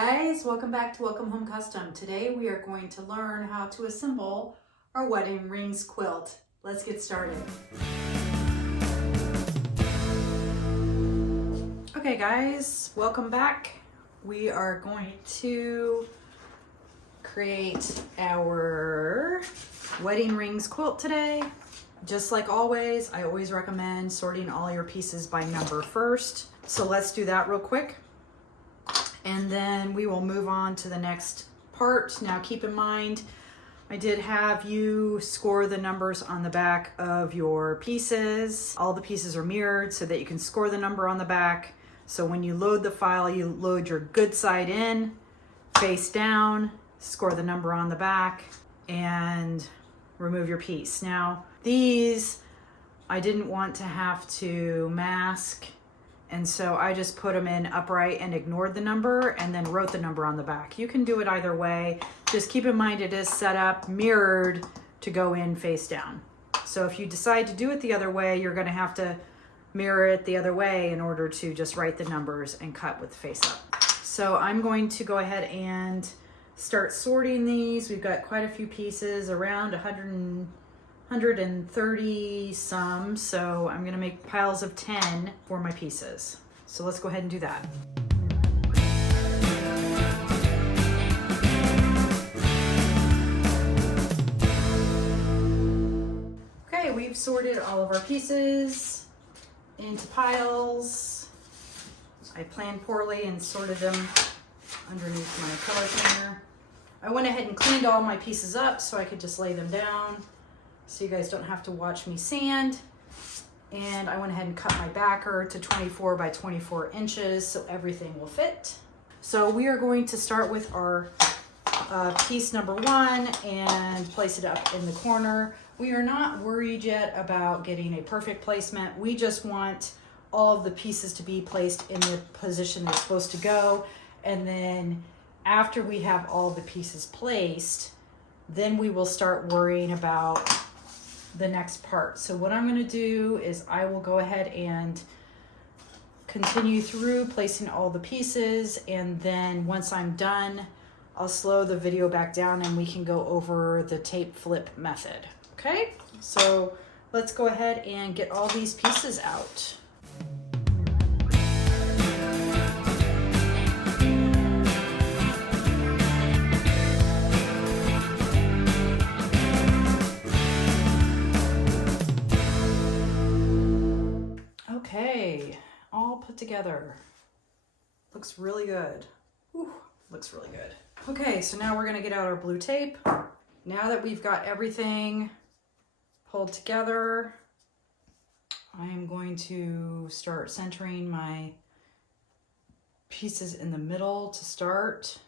guys, welcome back to Welcome Home Custom. Today we are going to learn how to assemble our wedding rings quilt. Let's get started. Okay guys, welcome back. We are going to create our wedding rings quilt today. Just like always, I always recommend sorting all your pieces by number first. So let's do that real quick. And then we will move on to the next part. Now keep in mind, I did have you score the numbers on the back of your pieces. All the pieces are mirrored so that you can score the number on the back. So when you load the file, you load your good side in, face down, score the number on the back, and remove your piece. Now these, I didn't want to have to mask, and so I just put them in upright and ignored the number and then wrote the number on the back. You can do it either way. Just keep in mind it is set up mirrored to go in face down. So if you decide to do it the other way, you're gonna have to mirror it the other way in order to just write the numbers and cut with face up. So I'm going to go ahead and start sorting these. We've got quite a few pieces, around 130 some, so I'm gonna make piles of 10 for my pieces. So let's go ahead and do that. Okay, we've sorted all of our pieces into piles. I planned poorly and sorted them underneath my color planner. I went ahead and cleaned all my pieces up so I could just lay them down, so you guys don't have to watch me sand. And I went ahead and cut my backer to 24 by 24 inches so everything will fit. So we are going to start with our piece number 1 and place it up in the corner. We are not worried yet about getting a perfect placement. We just want all of the pieces to be placed in the position they're supposed to go. And then after we have all the pieces placed, then we will start worrying about the next part. So what I'm going to do is I will go ahead and continue through placing all the pieces, and then once I'm done, I'll slow the video back down and we can go over the tape flip method. Okay, so let's go ahead and get all these pieces out. Okay, all put together. Looks really good. Whew, looks really good. Okay, so now we're gonna get out our blue tape. Now that we've got everything pulled together, I am going to start centering my pieces in the middle to start.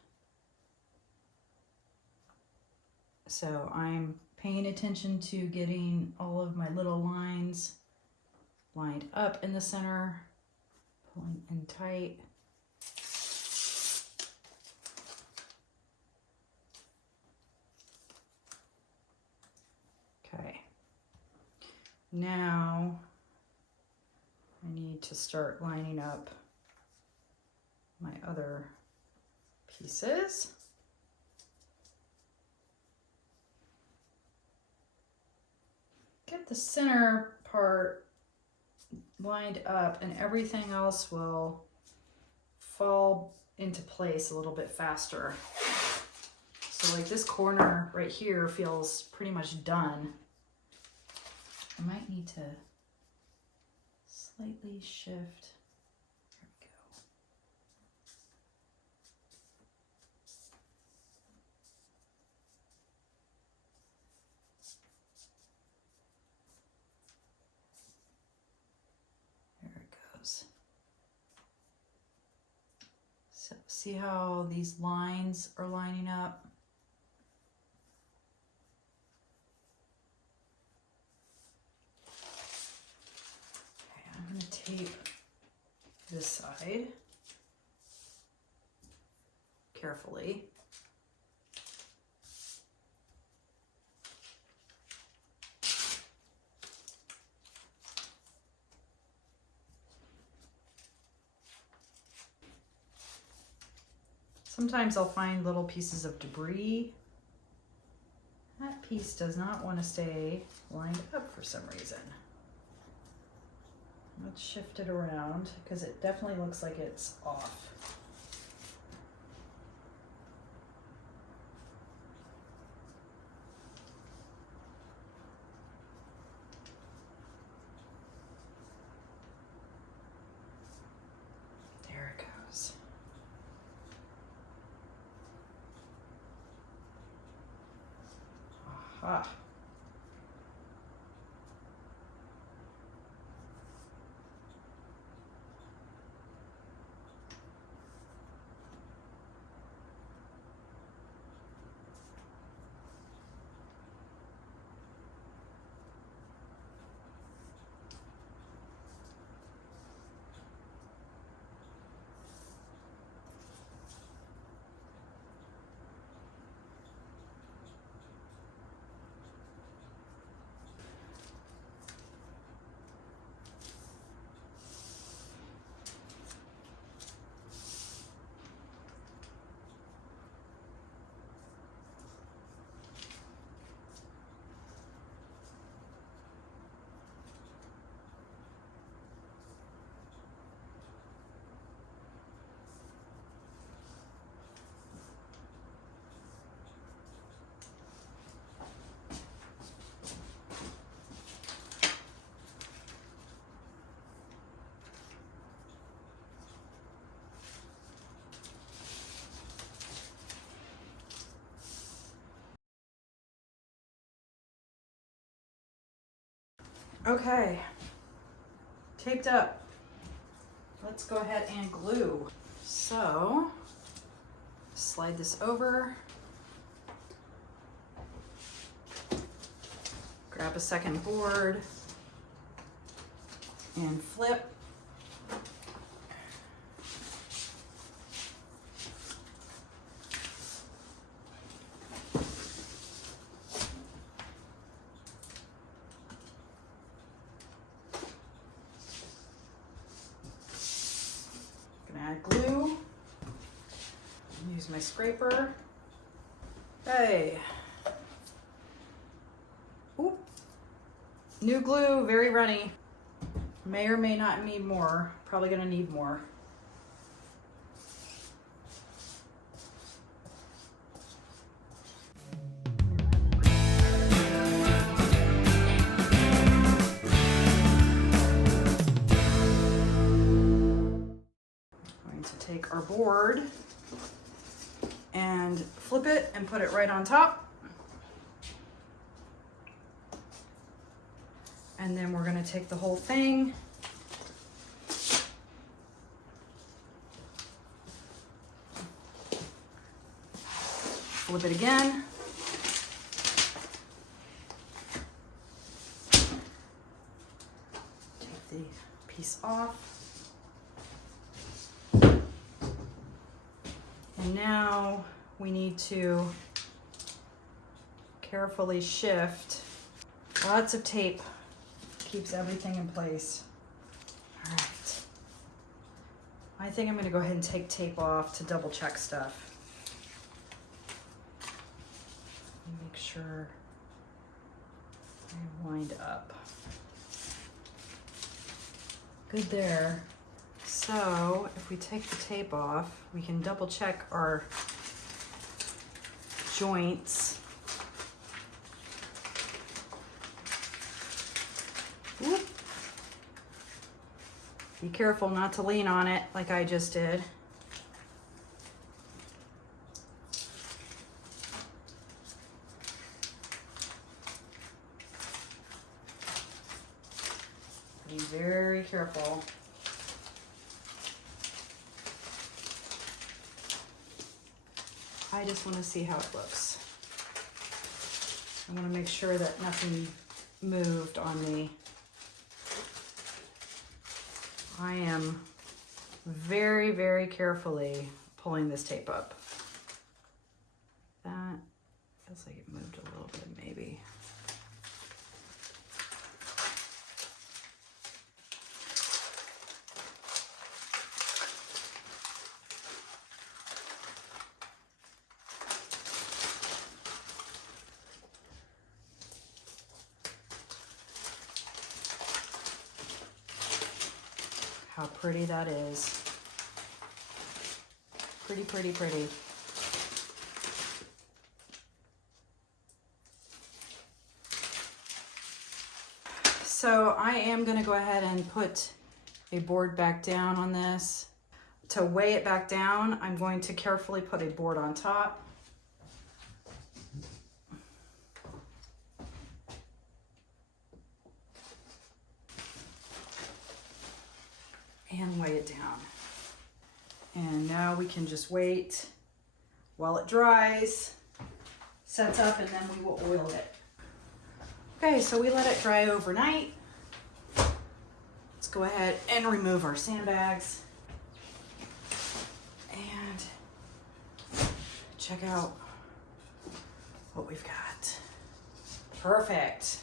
So I'm paying attention to getting all of my little lines lined up in the center, pulling in tight. Okay, now I need to start lining up my other pieces. Get the center part lined up and everything else will fall into place a little bit faster. So like this corner right here feels pretty much done. I might need to slightly shift. There we go. So see how these lines are lining up? Okay, I'm going to tape this side carefully. Sometimes I'll find little pieces of debris. That piece does not want to stay lined up for some reason. Let's shift it around because it definitely looks like it's off. There it goes. Aha. Okay, taped up. Let's go ahead and glue. So, slide this over. Grab a second board and flip. Add glue. Use my scraper. Hey. Ooh. New glue, very runny. May or may not need more. Probably gonna need more. Take our board and flip it and put it right on top. And then we're going to take the whole thing flip it again. Take the piece off. And now we need to carefully shift. Lots of tape keeps everything in place. All right. I think I'm going to go ahead and take tape off to double check stuff. Make sure I lined up. Good there. So if we take the tape off, we can double check our joints. Whoop. Be careful not to lean on it like I just did. Be very careful. I just want to see how it looks. I want to make sure that nothing moved on me. I am very, very carefully pulling this tape up. That feels like it moved a little bit, maybe. how pretty that is. Pretty, pretty, pretty. So I am gonna go ahead and put a board back down on this. To weigh it back down, I'm going to carefully put a board on top. And weigh it down. And now we can just wait while it dries, sets up, and then we will oil it. Okay, so we let it dry overnight. Let's go ahead and remove our sandbags and check out what we've got. Perfect.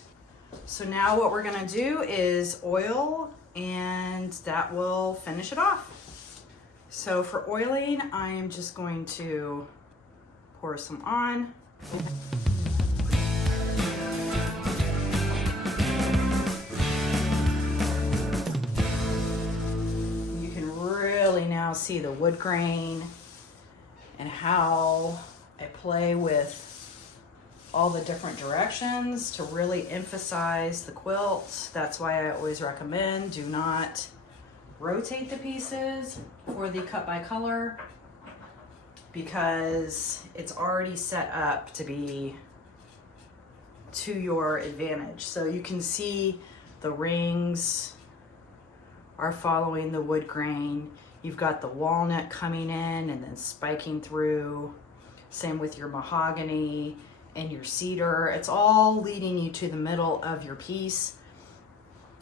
So now what we're gonna do is oil, and that will finish it off. So for oiling, I am just going to pour some on. Now see the wood grain and how I play with all the different directions to really emphasize the quilt. That's why I always recommend do not rotate the pieces for the cut by color, because it's already set up to be to your advantage. So you can see the rings are following the wood grain. You've got the walnut coming in and then spiking through. Same with your mahogany and your cedar. It's all leading you to the middle of your piece,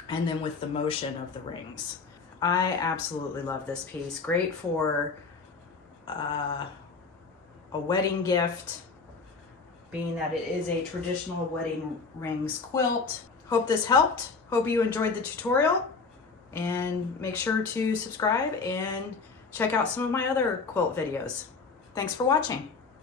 and then with the motion of the rings. I absolutely love this piece. Great for a wedding gift, being that it is a traditional wedding rings quilt. Hope this helped. Hope you enjoyed the tutorial. And make sure to subscribe and check out some of my other quilt videos. Thanks for watching.